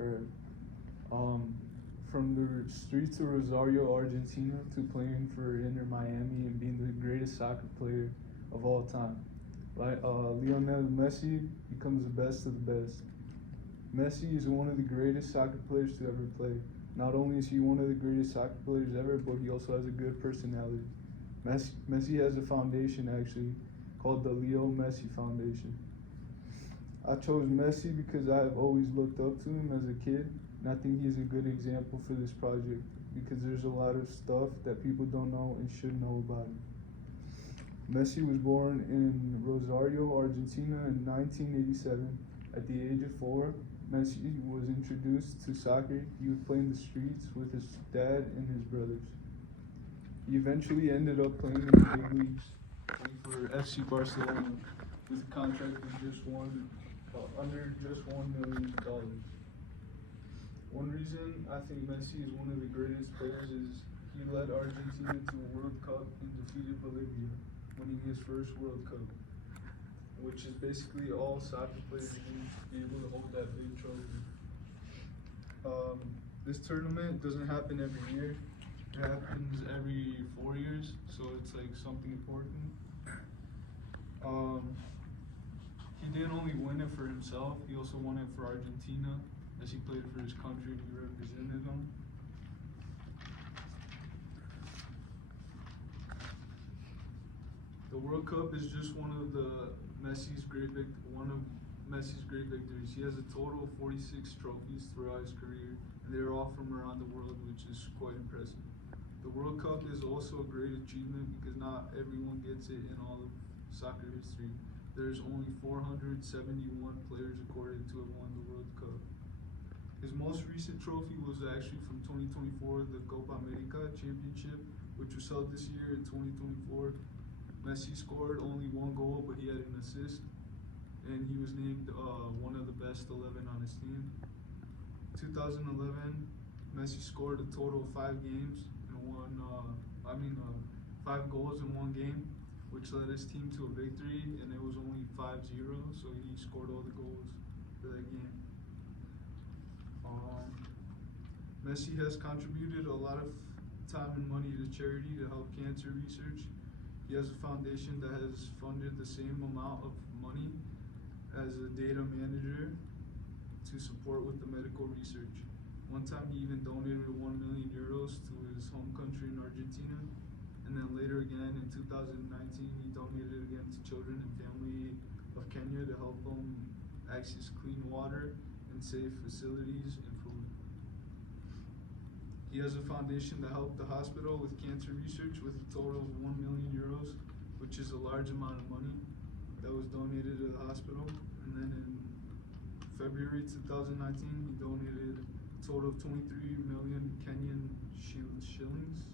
Alright. Um, from the streets of Rosario, Argentina, to playing for Inter Miami and being the greatest soccer player of all time. Lionel Messi becomes the best of the best. Messi is one of the greatest soccer players to ever play. Not only is he one of the greatest soccer players ever, but he also has a good personality. Messi has a foundation actually called the Leo Messi Foundation. I chose Messi because I have always looked up to him as a kid, and I think he's a good example for this project because there's a lot of stuff that people don't know and should know about him. Messi was born in Rosario, Argentina in 1987. At the age of 4, Messi was introduced to soccer. He would play in the streets with his dad and his brothers. He eventually ended up playing in the big leagues, playing for FC Barcelona with a contract of under just $1 million. One reason I think Messi is one of the greatest players is he led Argentina to a World Cup and defeated Bolivia, winning his first World Cup, which is basically all soccer players need to be able to hold that big trophy. This tournament doesn't happen every year. It happens every 4 years, so it's like something important. He didn't only win it for himself, he also won it for Argentina, as he played for his country and he represented them. The World Cup is just one of Messi's great victories. He has a total of 46 trophies throughout his career, and they're all from around the world, which is quite impressive. The World Cup is also a great achievement because not everyone gets it in all of soccer history. There's only 471 players recorded to have won the World Cup. His most recent trophy was actually from 2024, the Copa America Championship, which was held this year in 2024. Messi scored only 1 goal, but he had an assist, and he was named one of the best 11 on his team. 2011, Messi scored a total of 5 games and 5 goals in 1 game, which led his team to a victory, and it was only 5-0, so he scored all the goals for that game. Messi has contributed a lot of time and money to charity to help cancer research. He has a foundation that has funded the same amount of money as a data manager to support with the medical research. One time he even donated 1 million euros to his home country in Argentina. And then later again in 2019, he donated again to children and family of Kenya to help them access clean water and safe facilities and food. He has a foundation to help the hospital with cancer research with a total of 1 million euros, which is a large amount of money that was donated to the hospital. And then in February 2019, he donated a total of 23 million Kenyan shillings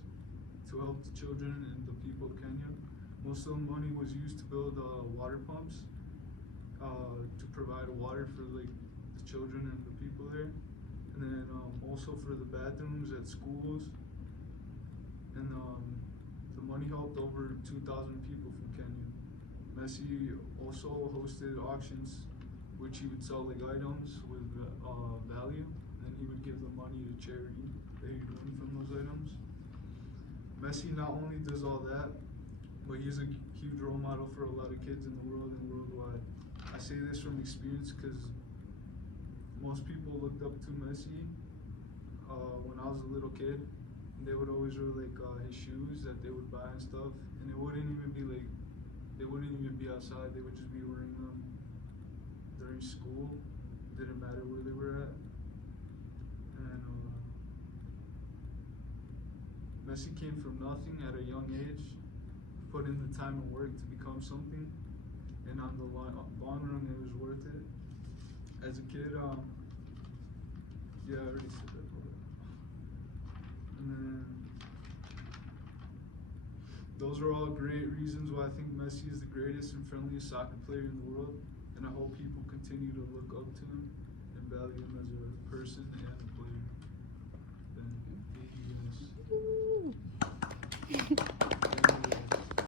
to help the children and the people of Kenya. Most of the money was used to build water pumps to provide water for the children and the people there, and then also for the bathrooms at schools. And the money helped over 2,000 people from Kenya. Messi also hosted auctions, which he would sell items with value, and then he would give the money to charity that he'd win from those items. Messi not only does all that, but he's a huge role model for a lot of kids in the world and worldwide. I say this from experience because most people looked up to Messi when I was a little kid. And they would always wear his shoes that they would buy and stuff, and it wouldn't even be they wouldn't even be outside. They would just be wearing them during school. Didn't matter where they were at. And Messi came from nothing at a young age, put in the time and work to become something, and on the long run, it was worth it. As a kid, yeah, I already said that part. And then, those are all great reasons why I think Messi is the greatest and friendliest soccer player in the world, and I hope people continue to look up to him and value him as a person and a player. Thank you guys.